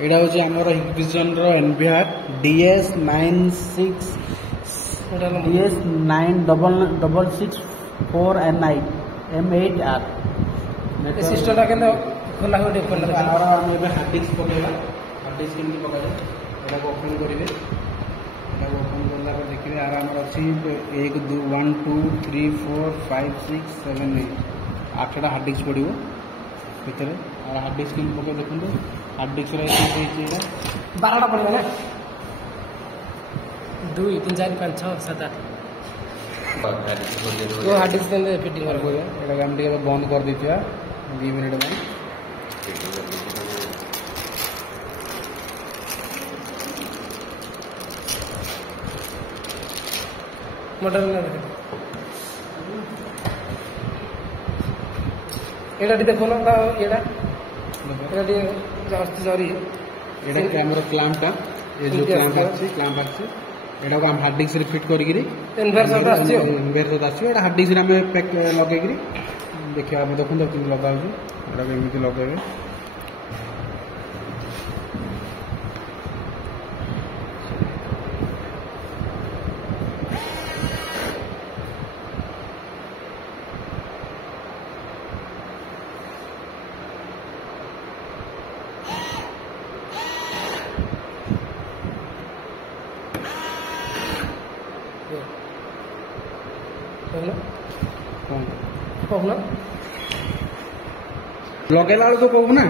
एटा हूँ आमर हिग्विजन NVR DS9664NI M8R सिस्टमटा के खोला हो हार्ड डिस्क पकड़ा हार्ड डिस्क केमती पकड़ा यहाँ ओपन करेंगे यहाँ ओपन कला देखिए आराम अच्छी 1 2 1 2 3 4 5 6 7 8 8टा हार्ड डिस्क पड़ो भितर हार्ड डिस्क केमती पकड़ देखो हार्ड डिस्क 12टा पड़ेगा ना 2 3 4 5 6 7 8 वो हार्ड डिस्क फिटिंग कर बंद कर दीजिए 2 मिनट में मॉडल एटा देखो ना एटा सॉरी एटा कैमरा क्लैंपटा ये जो क्लैंप आछि एटा को हम हार्ड डिस्क रे फिट करी गिरी इन्वर्टर आछि एटा हार्ड डिस्क रे हम पैक लगे गिरी देखिए आप देखो तो किन लगा होची एटा को एमिति लगाबे कहूना लगेला तो कहू ना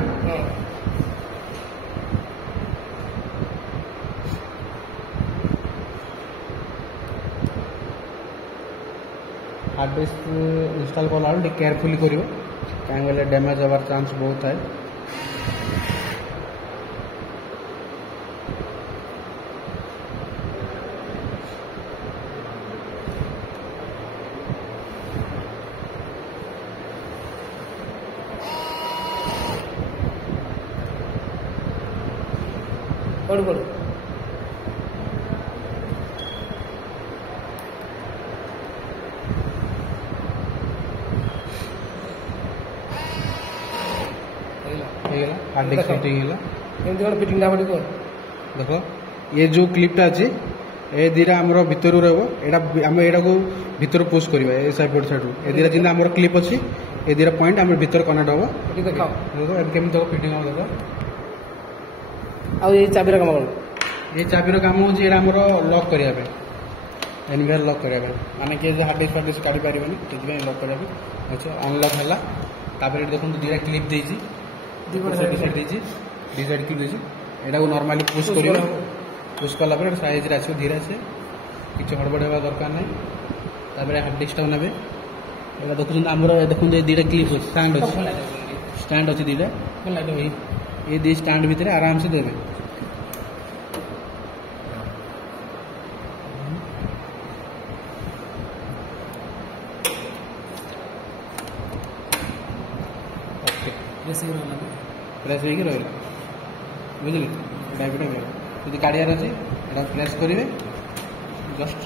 हार्ड डिस्क इंस्टॉल कला केयरफुली कर कहीं डैमेज हबार चांस बहुत है बड़ बड़ हार्ड डिस्क फिटिंग फिटिंग पड़ो देखो ये जो क्लिपटा अच्छी ए दीटा आमर भितर रहा को भितर पुश करवा ए साइड साइड ए दीटा जिन आम क्लिप अच्छी ए दीटा पॉइंट आम भितर कनेक्ट हम देखो केमी देखो फिटिंग हम देखो ये चाबीर काम कौन ये चाबीर काम हूँ लॉक करने एनवीआर लॉक करने माने किए हार्ड डिस्क फार्ड डिस्क काढ़ी पारे से लॉक करने अच्छा अनलॉक है देखो दीटा क्लिप देती दी साइड क्लिप देती यहाँ को नॉर्मली पुश कर पुश कला साइज आसो धीरे से किसी हड़बड़ होगा दरकार ना हार्ड डिस्क ने देखुं आम देखो दीटा क्लिप अच्छे स्टैंड अच्छे दीटा ये दी स्टैंड भितर आराम से देवे प्रेस हो रहा बुझे यदि काढ़ार अच्छे यहाँ प्रेस करेंगे जस्ट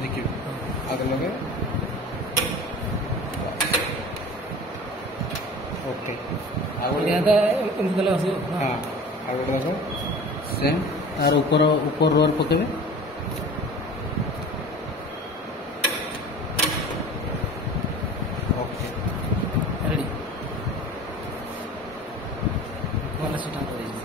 देखिए आगे लगे ओके हाँ आगे बस सेम तार ऊपर रोअर पकेबे ओके रेडी वाला सेट कर दीजिए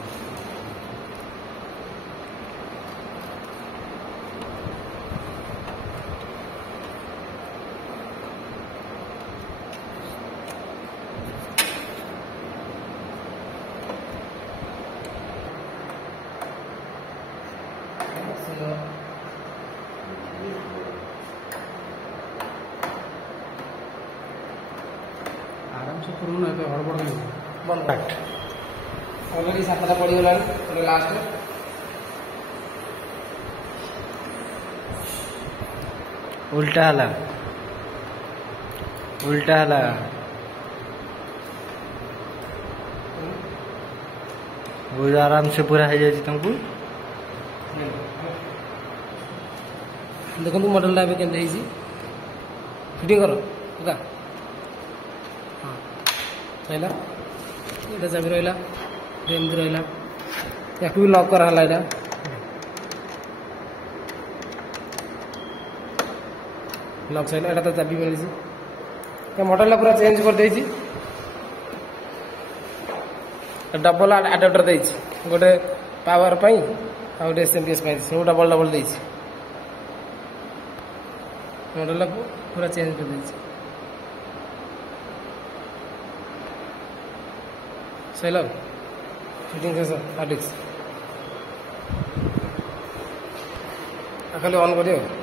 आराम से करूँ ना हड़बड़ नहीं बंद ऑलरेडी 7टा पड़गला लास्ट उल्टा हला बहुत आराम से पूरा हो जाए तुमको देखो मॉडलटा भी केमती फिटिंग कर हाँ रहा ये चाबी रहा एमती रहा याक भी लॉक करा हला एटा लॉक साइड एटा तो चाबी मिली ये मॉडल पूरा चेंज कर देछि डबल अडाप्टर देछि गोटे पावर पई आ गोटे एसएमपीएस पई सब डबल डबल देछि मॉडल पूरा चेंज कर देछि सैलव फिटिंग से हार्ड डिस्क खाली ऑन करियो